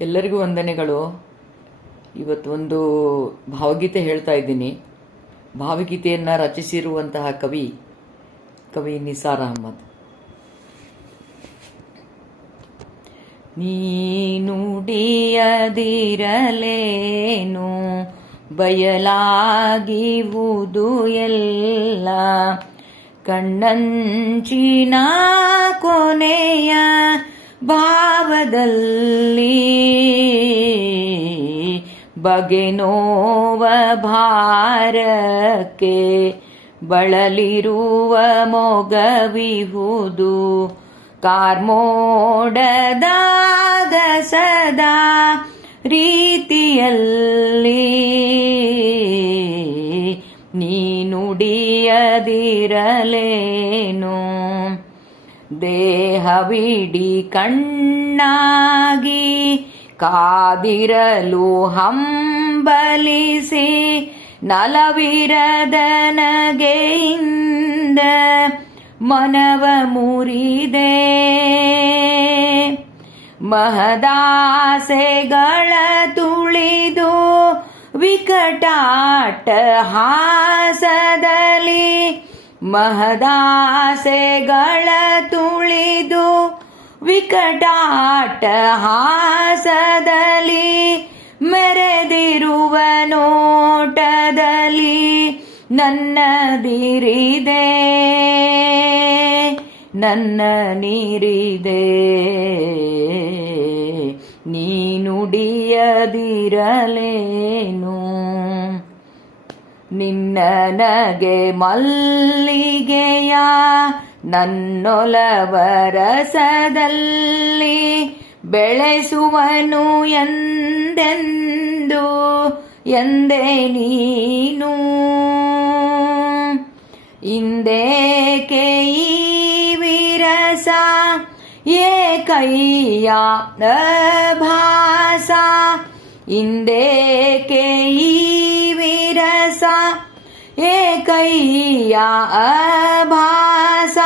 ಎಲ್ಲರಿಗೂ ವಂದನೆಗಳು. ಇವತ್ತು ಒಂದು ಭಾವಗೀತೆ ಹೇಳ್ತಾ ಇದ್ದೀನಿ. ಭಾವಗೀತೆಯನ್ನು ರಚಿಸಿರುವಂತಹ ಕವಿ ಕವಿ ನಿಸಾರ್ ಅಹಮದ್. ನೀನುಡಿಯದಿರಲೇನು ಬಯಲಾಗಿವುದು ಎಲ್ಲ. ಕಣ್ಣಂಚಿನ ಕೊನೆಯ ಭಾವದಲ್ಲಿ ಬಗೆನೋವ ಭಾರಕ್ಕೆ ಬಳಲಿರುವ ಮೊಗವಿಹುದು ಕಾರ್ಮೋಡದಾಗ ಸದಾ ರೀತಿಯಲ್ಲಿ ನೀನುಡಿಯದಿರಲೇನು. ದೇಹವಿಡಿ ಕಣ್ಣಾಗಿ ಕಾದಿರಲು ಹಂಬಲಿಸಿ ನಲವಿರದ ನಗೆಯಿಂದ ಮನವ ಮುರಿದೆ. ಮಹದಾಸೆಗಳ ತುಳಿದು ವಿಕಟಾಟ ಹಾಸದಲ್ಲಿ ಮಹದಾಸೆಗಳ ತುಳಿದು ವಿಕಟಾಟ ಹಾಸದಲ್ಲಿ ಮೆರೆದಿರುವ ನೋಟದಲ್ಲಿ ನನ್ನದಿರಿದೆ ನನ್ನ ನೀರಿದೆ. ನೀನುಡಿಯದಿರಲೇನು ನಿನ್ನ ನಗೆ ಮಲ್ಲಿಗೆಯ ನನ್ನೊಲವರಸದಲ್ಲಿ ಬೆಳೆಸುವನು ಎಂದೆಂದು ಎಂದೇ ನೀನು? ಇಂದೇಕೆ ಈ ವಿರಸ? ಏಕಯ್ಯ ಭಾಸ ಇಂದೇಕೆ ಏಕಯ್ಯ ಅಭಾಸ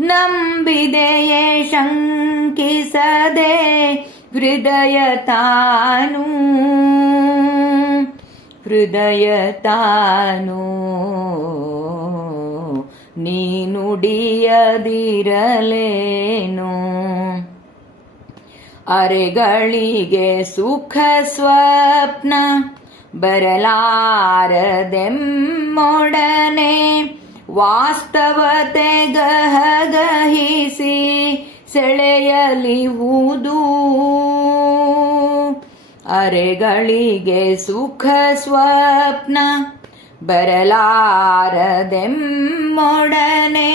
ನಂಬಿದೆಯೇ ಶಂಕಿಸದೆ ಹೃದಯ ತಾನು ಹೃದಯ ತಾನು. ನೀನುಡಿಯದಿರಲೇನು ಅರೆಗಳಿಗೆ ಸುಖ ಸ್ವಪ್ನ ಬರಲಾರದೆಮ್ಮೊಡನೆ ವಾಸ್ತವತೆ ಗಹಗಹಿಸಿ ಸೆಳೆಯಲಿವುದು ಅರೆಗಳಿಗೆ ಸುಖ ಸ್ವಪ್ನ ಬರಲಾರದೆಮ್ಮೊಡನೆ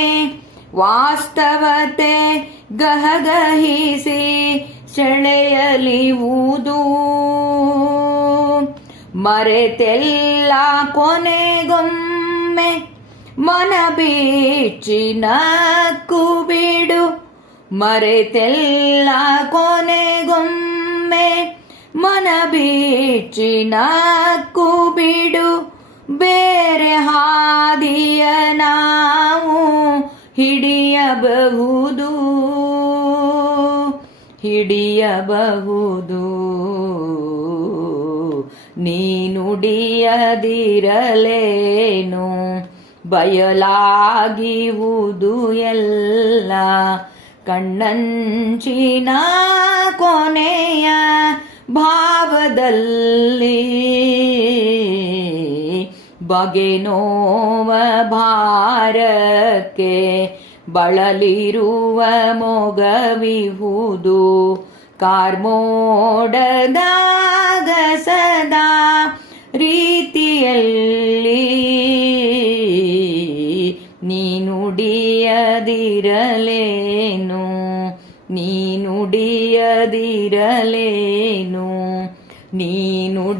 ವಾಸ್ತವತೆ ಗಹಗಹಿಸಿ ಸೆಳೆಯಲಿವುದು ಮರೆತೆಲ್ಲ ಕೊನೆಗೊಮ್ಮೆ ಮನ ಬೀಚಿನ ಬಿಡು ಮರೆತೆಲ್ಲ ಕೊನೆಗೊಮ್ಮೆ ಮನ ಬೀಚಿನ ಬಿಡು ಬೇರೆ ಹಾದಿಯ ನಾವು ಹಿಡಿಯಬಹುದು. ಹಿಡಿಯಬಹುದು. ನೀನುಡಿಯದಿರಲೇನು? ಬಯಲಾಗಿವುದು ಎಲ್ಲ ಕಣ್ಣಂಚಿನ ಕೊನೆಯ ಭಾವದಲ್ಲಿ. ಬಗೆನೋವ ಭಾರಕ್ಕೆ ಬಳಲಿರುವ ಮೊಗವಿಹುದು ಕಾರ್ಮೋಡದಾಗ ಸದಾ ರೀತಿಯಲ್ಲಿ ನೀನುಡಿಯದಿರಲೇನು ನೀನುಡಿಯದಿರಲೇನು ನೀನುಡಿಯದಿರಲೇನು